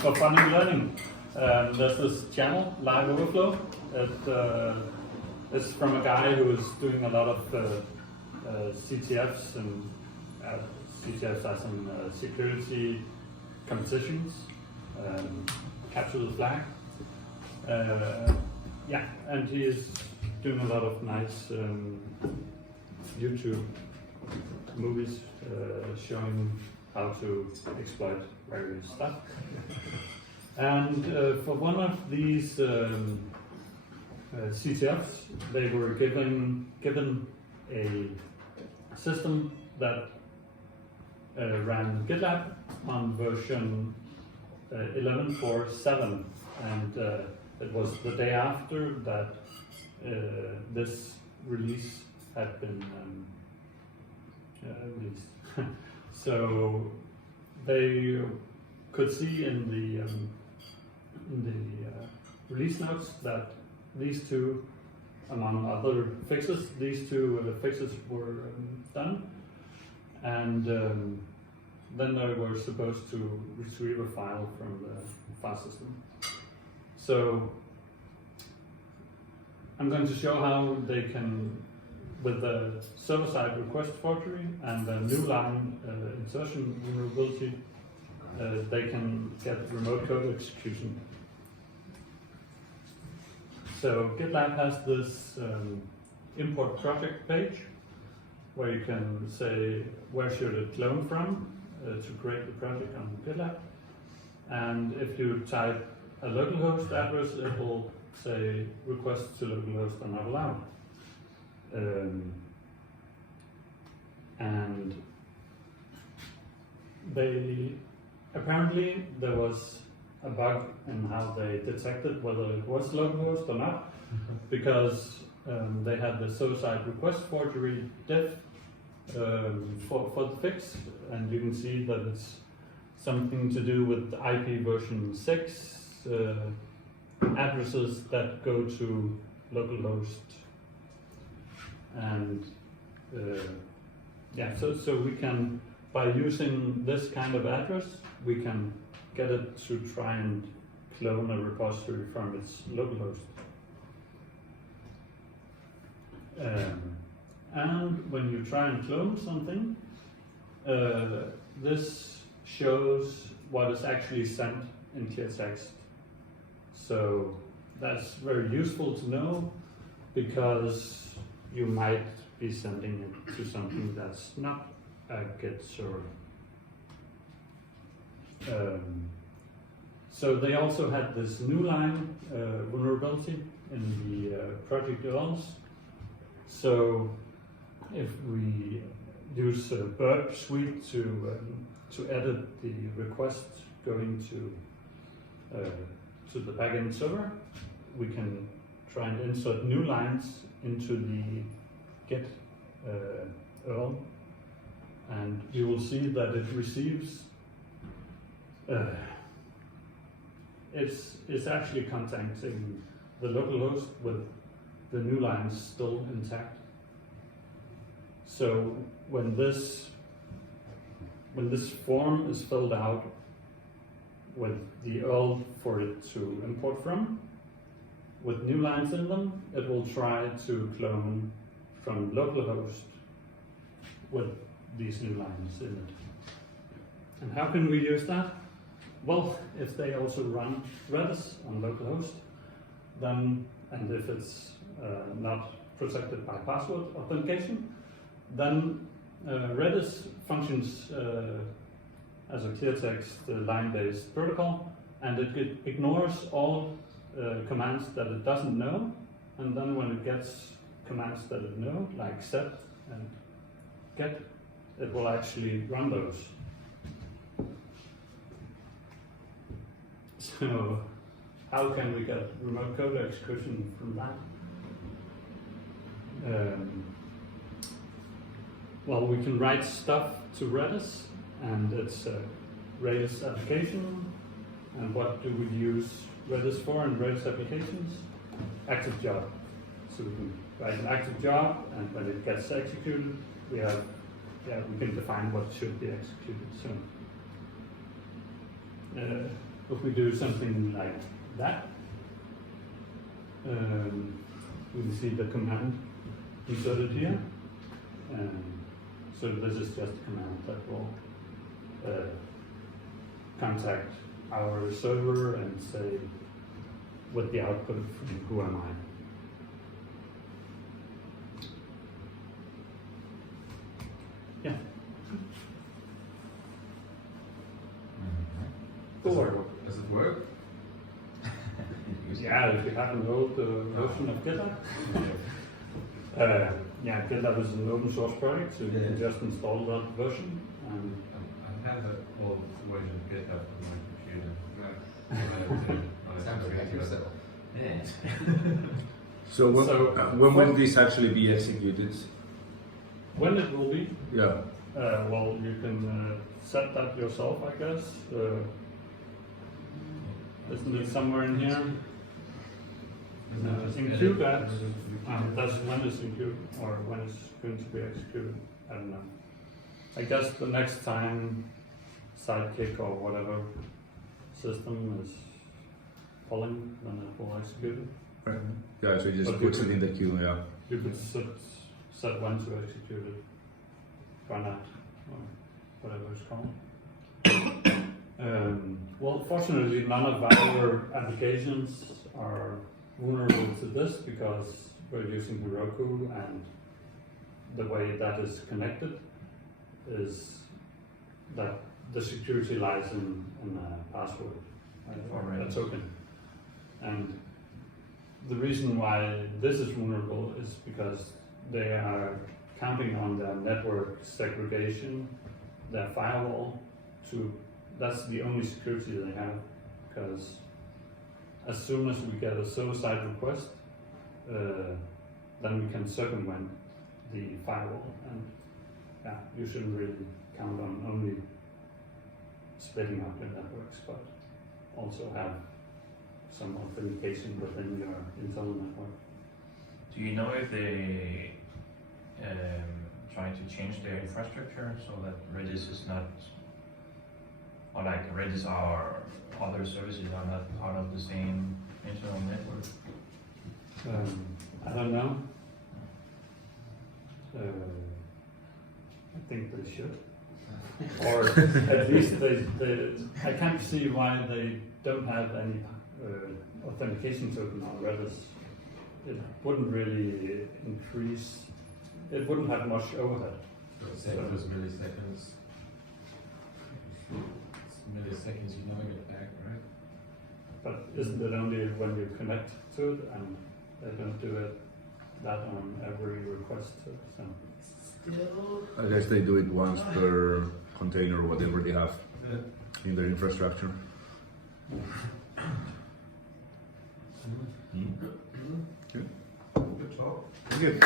for fun and learning. There's this channel, LiveOverflow. It's from a guy who is doing a lot of CTFs, and CTFs are some security competitions, capture the flag. Yeah, and he is doing a lot of nice YouTube movies showing how to exploit various stuff. And for one of these CTFs, they were given a system that ran GitLab on version 11.4.7, and it was the day after that this release had been released. So they could see in the release notes that these two, among other fixes, these two fixes were done, and then they were supposed to retrieve a file from the file system. So I'm going to show how they can, with the server-side request forgery and the new line insertion vulnerability, they can get remote code execution. So GitLab has this import project page where you can say where should it clone from to create the project on GitLab. And if you type a localhost address, it will say requests to localhost are not allowed. And apparently there was a bug in how they detected whether it was localhost or not, because they had the server-side request forgery diff for the fix, and you can see that it's something to do with IP version 6 addresses that go to localhost. And yeah, so we can, by using this kind of address, we can get it to try and clone a repository from its localhost. And when you try and clone something, this shows what is actually sent in clear text. So that's very useful to know, because you might be sending it to something that's not a Git server. So they also had this new line vulnerability in the project URLs. So if we use Burp Suite to edit the request going to the backend server, we can try and insert new lines into the Git URL, and you will see that it receives. It's actually contacting the localhost with the new lines still intact. So when this form is filled out with the URL for it to import from, with new lines in them, it will try to clone from localhost with these new lines in it. And how can we use that? Well, if they also run Redis on localhost, then, and if it's not protected by password authentication, then Redis functions as a clear text line-based protocol, and it ignores all commands that it doesn't know, and then when it gets commands that it knows, like set and get, it will actually run those. So how can we get remote code execution from that? Well, we can write stuff to Redis, and it's a Redis application. And what do we use Redis for in Redis applications? Active job. So we can write an active job, and when it gets executed, we can define what should be executed. So if we do something like that, we see the command inserted here. So this is just a command that will contact our server and say with the output from who am I. Yeah. Does it work? Yeah, if you have an old version of GitLab. Yeah, GitLab is an open source project, so you can just install that version. I have an old version of GitLab on my computer. Sounds like yourself. So when will this actually be executed? When it will be? Yeah. Well, you can set that yourself, I guess. Isn't it somewhere in here? Include that. That's when it's included, or when it's going to be executed. I don't know. I guess the next time Sidekick or whatever system is pulling, then it will execute it. Right. Yeah, so it just But puts it in the queue, yeah. You could set when to execute it. Run out, or whatever it's called. Well, fortunately, none of our applications are vulnerable to this because we're using Heroku, and the way that is connected is that the security lies in a password, a token. And the reason why this is vulnerable is because they are counting on their network segregation, their firewall, that's the only security they have, because as soon as we get a server-side request, then we can circumvent the firewall, and yeah, you shouldn't really count on only splitting up your networks, but also have some authentication within your internal network. Do you know if they trying to change their infrastructure so that Redis is not, or like Redis or other services are not part of the same internal network? I don't know. I think they should. Or at least I can't see why they don't have any authentication token on Redis. It wouldn't really increase, it wouldn't have much overhead. So those milliseconds. Milliseconds you never get back, right? But isn't it only when you connect to it, and they don't do it that on every request? So. I guess they do it once per container or whatever they have in their infrastructure. Good talk. Good.